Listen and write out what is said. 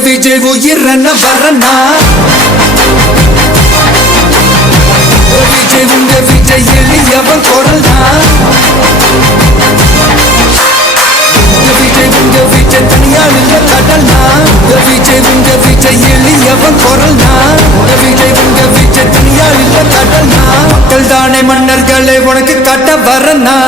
விஜய் உயிரன வரனா விஜய் உங்க விஜய் எளியவன் குரல்னா விஜய் உங்க விஜய் தனியாள் இல்ல கடல்னா விஜய் உங்க விஜய் எளியவன் குரல்னா விஜய் உங்க விஜய் தனியாள் இல்ல கடல்னா மக்கள் தானே மன்னர்களை உனக்கு காட்ட வரனா